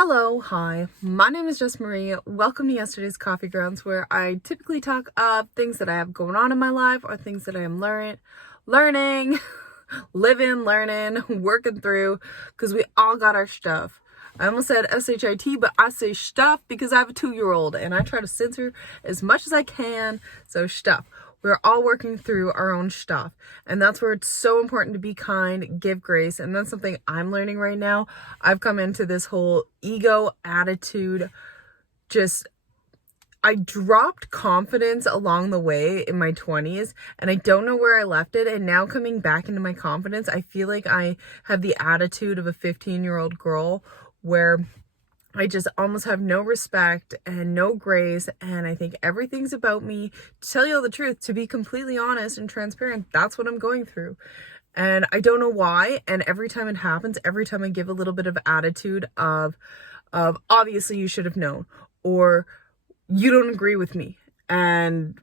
Hello, hi, my name is Just Marie. Welcome to yesterday's Coffee Grounds, where I typically talk of things that I have going on in my life or things that I am learning, living, learning, working through, because we all got our stuff. I almost said S-H-I-T, but I say stuff because I have a 2-year-old and I try to censor as much as I can, so stuff. We're all working through our own stuff. And that's where it's so important to be kind, give grace. And that's something I'm learning right now. I've come into this whole ego attitude. I dropped confidence along the way in my 20s, and I don't know where I left it. And now coming back into my confidence, I feel like I have the attitude of a 15-year-old girl where I just almost have no respect and no grace, and I think everything's about me. To tell you all the truth, to be completely honest and transparent, that's what I'm going through. And I don't know why, and every time it happens, every time I give a little bit of attitude of obviously you should have known, or you don't agree with me, and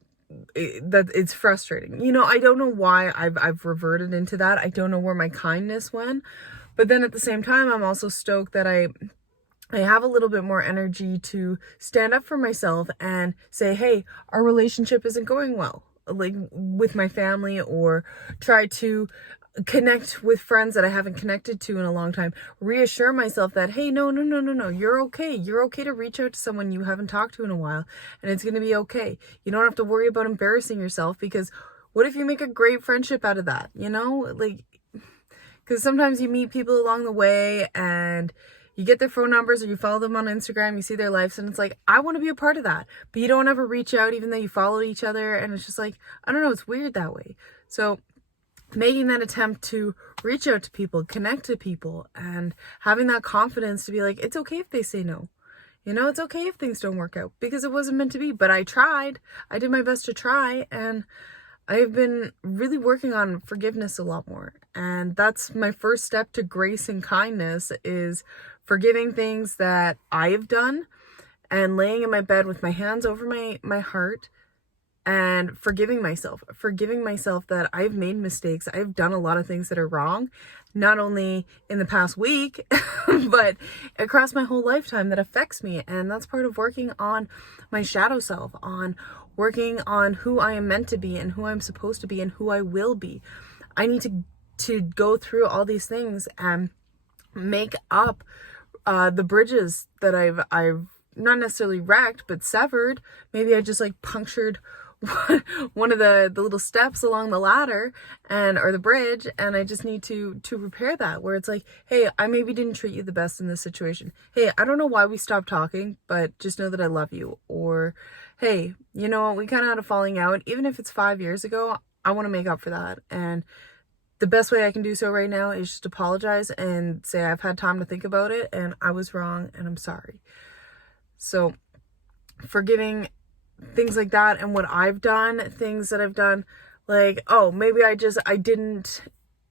that it's frustrating. I don't know why I've reverted into that. I don't know where my kindness went, but then at the same time, I'm also stoked that I have a little bit more energy to stand up for myself and say, hey, our relationship isn't going well, like with my family, or try to connect with friends that I haven't connected to in a long time. Reassure myself that, hey, no, you're okay. You're okay to reach out to someone you haven't talked to in a while, and it's going to be okay. You don't have to worry about embarrassing yourself, because what if you make a great friendship out of that? Because sometimes you meet people along the way and you get their phone numbers, or you follow them on Instagram, you see their lives, and it's like, I want to be a part of that. But you don't ever reach out even though you follow each other, and it's just like, I don't know, it's weird that way. So making that attempt to reach out to people, connect to people, and having that confidence to be like, it's okay if they say no. It's okay if things don't work out, because it wasn't meant to be. But I tried. I did my best to try, and I've been really working on forgiveness a lot more. And that's my first step to grace and kindness, is forgiving things that I have done, and laying in my bed with my hands over my heart and forgiving myself that I've made mistakes. I've done a lot of things that are wrong, not only in the past week, but across my whole lifetime, that affects me. And that's part of working on my shadow self, on working on who I am meant to be and who I'm supposed to be and who I will be. I need to go through all these things and make up the bridges that I've not necessarily wrecked, but severed. Maybe I just punctured one of the little steps along the ladder or the bridge, and I just need to repair that, where it's like, hey, I maybe didn't treat you the best in this situation. Hey, I don't know why we stopped talking, but just know that I love you. Or, hey, we kind of had a falling out. Even if it's 5 years ago, I want to make up for that. And the best way I can do so right now is just apologize and say I've had time to think about it, and I was wrong, and I'm sorry. So forgiving things like that, and what I've done, things that I've done, like, oh, maybe I didn't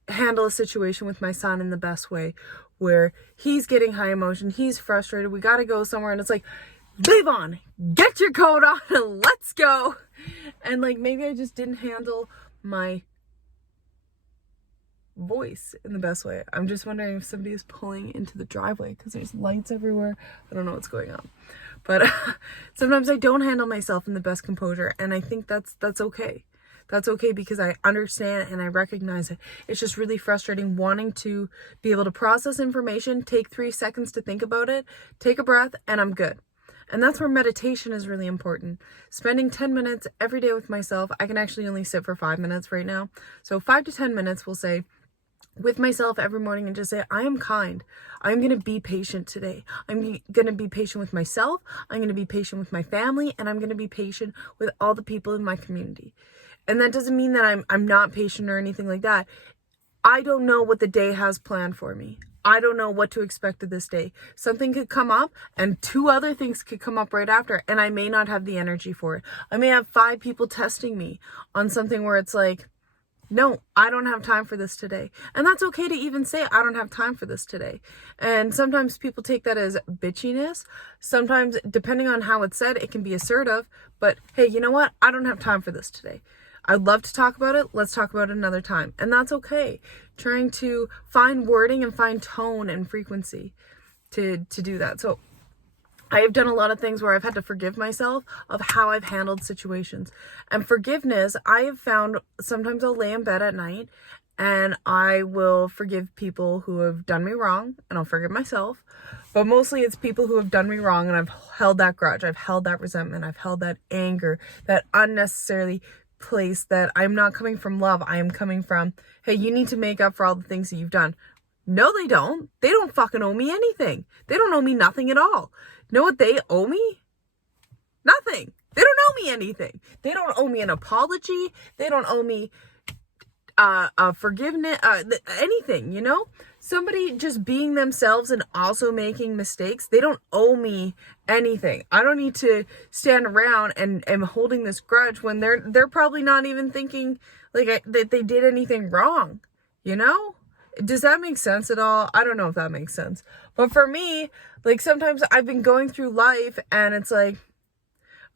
handle a situation with my son in the best way, where he's getting high emotion, he's frustrated, we got to go somewhere, and it's like, leave on, get your coat on, and let's go. And maybe I just didn't handle my voice in the best way. I'm just wondering if somebody is pulling into the driveway, because there's lights everywhere. I don't know what's going on, but sometimes I don't handle myself in the best composure, and I think that's okay. That's okay, because I understand and I recognize it. It's just really frustrating wanting to be able to process information, take 3 seconds to think about it, take a breath, and I'm good. And that's where meditation is really important. Spending 10 minutes every day with myself. I can actually only sit for 5 minutes right now. So 5 to 10 minutes, we'll say, with myself every morning, and just say, I am kind. I'm going to be patient today. I'm going to be patient with myself. I'm going to be patient with my family, and I'm going to be patient with all the people in my community. And that doesn't mean that I'm not patient or anything like that. I don't know what the day has planned for me. I don't know what to expect of this day. Something could come up, and 2 other things could come up right after, and I may not have the energy for it. I may have 5 people testing me on something where it's like, no, I don't have time for this today. And that's okay to even say, I don't have time for this today. And sometimes people take that as bitchiness. Sometimes, depending on how it's said, it can be assertive. But hey, you know what? I don't have time for this today. I'd love to talk about it. Let's talk about it another time. And that's okay. Trying to find wording and find tone and frequency to do that. So I have done a lot of things where I've had to forgive myself of how I've handled situations. And forgiveness, I have found, sometimes I'll lay in bed at night and I will forgive people who have done me wrong, and I'll forgive myself. But mostly it's people who have done me wrong, and I've held that grudge, I've held that resentment, I've held that anger, that unnecessarily place that I'm not coming from love. I am coming from, hey, you need to make up for all the things that you've done. No, they don't. They don't fucking owe me anything. They don't owe me nothing at all. Know what they owe me? Nothing. They don't owe me anything. They don't owe me an apology. They don't owe me forgiveness, anything, you know? Somebody just being themselves and also making mistakes, they don't owe me anything. I don't need to stand around and am holding this grudge when they're probably not even thinking like that they did anything wrong, you know? Does that make sense at all? I don't know if that makes sense. But for me, like sometimes I've been going through life and it's like,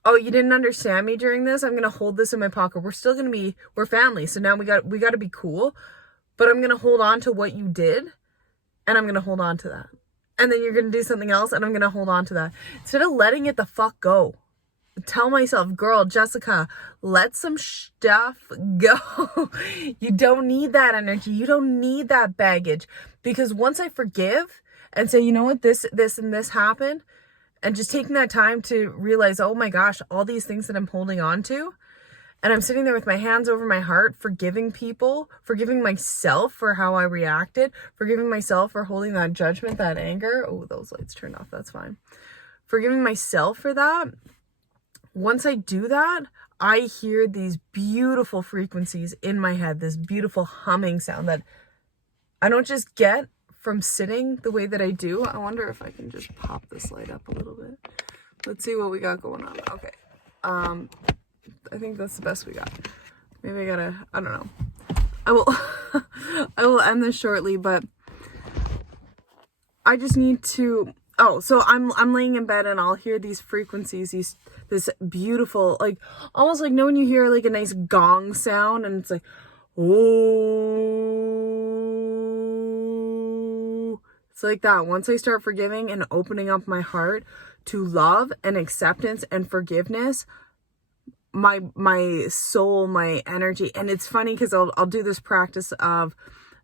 oh, you didn't understand me during this? I'm going to hold this in my pocket. We're family. So now we got to be cool, but I'm going to hold on to what you did, and I'm going to hold on to that. And then you're going to do something else, and I'm going to hold on to that. Instead of letting it the fuck go. Tell myself, girl, Jessica, let some stuff go. You don't need that energy. You don't need that baggage. Because once I forgive and say, you know what, this and this happened, and just taking that time to realize, oh my gosh, all these things that I'm holding on to, and I'm sitting there with my hands over my heart, forgiving people, forgiving myself for how I reacted, forgiving myself for holding that judgment, that anger. Oh, those lights turned off. That's fine. Forgiving myself for that. Once I do that, I hear these beautiful frequencies in my head, this beautiful humming sound that I don't just get from sitting the way that I do. I wonder if I can just pop this light up a little bit. Let's see what we got going on. Okay. I think that's the best we got. Maybe I don't know. I will end this shortly, but I just need to, so I'm laying in bed and I'll hear these frequencies, this beautiful, like, almost like, when you hear like a nice gong sound and it's like, oh, it's like that. Once I start forgiving and opening up my heart to love and acceptance and forgiveness, my soul, my energy, and it's funny because I'll do this practice of,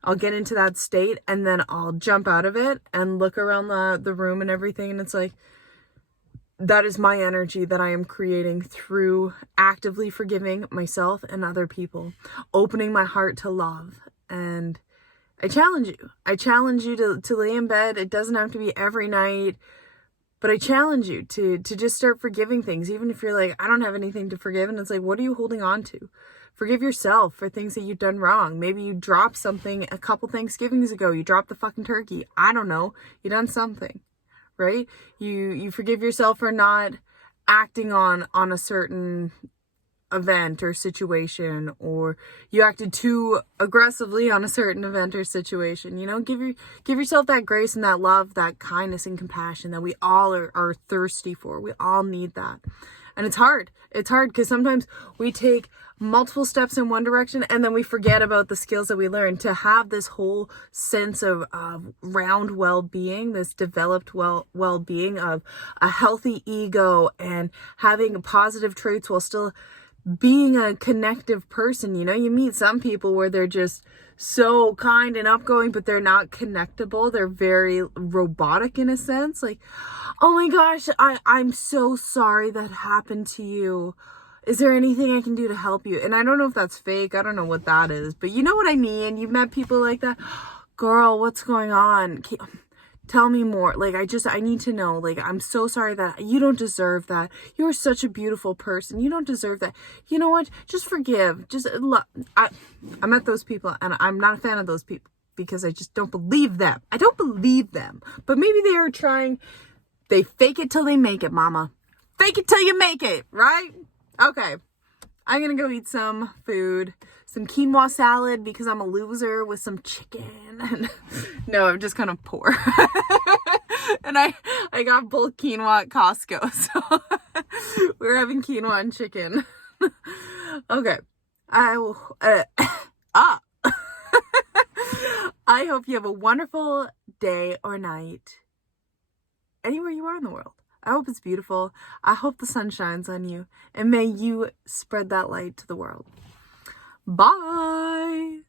I'll get into that state and then I'll jump out of it and look around the room and everything, and it's like, that is my energy that I am creating through actively forgiving myself and other people, opening my heart to love. And I challenge you to lay in bed. It doesn't have to be every night, but I challenge you to just start forgiving things, even if you're like, I don't have anything to forgive. And it's like, what are you holding on to? Forgive yourself for things that you've done wrong. Maybe you dropped something a couple Thanksgivings ago. You dropped the fucking turkey. I don't know. You done something, right? You forgive yourself for not acting on a certain event or situation, or you acted too aggressively on a certain event or situation. You know, give yourself that grace and that love, that kindness and compassion that we all are thirsty for. We all need that. And it's hard because sometimes we take multiple steps in one direction and then we forget about the skills that we learned to have this whole sense of round well-being, this developed well-being of a healthy ego and having positive traits while still being a connective person. You know, you meet some people where they're just so kind and upgoing, but they're not connectable. They're very robotic in a sense. Like, oh my gosh, I'm so sorry that happened to you. Is there anything I can do to help you? And I don't know if that's fake. I don't know what that is, but you know what I mean? You've met people like that. Girl, what's going on? Tell me more. Like, I need to know. Like, I'm so sorry that you don't deserve that. You're such a beautiful person. You don't deserve that. You know what? Just forgive. Just look. I met those people and I'm not a fan of those people because I just don't believe them. I don't believe them. But maybe they are trying. They fake it till they make it, mama. Fake it till you make it, right? Okay. I'm going to go eat some food, some quinoa salad because I'm a loser, with some chicken. No, I'm just kind of poor. And I got both quinoa at Costco. So we're having quinoa and chicken. Okay. I will, I hope you have a wonderful day or night. anywhere you are in the world. I hope it's beautiful. I hope the sun shines on you, and may you spread that light to the world. Bye.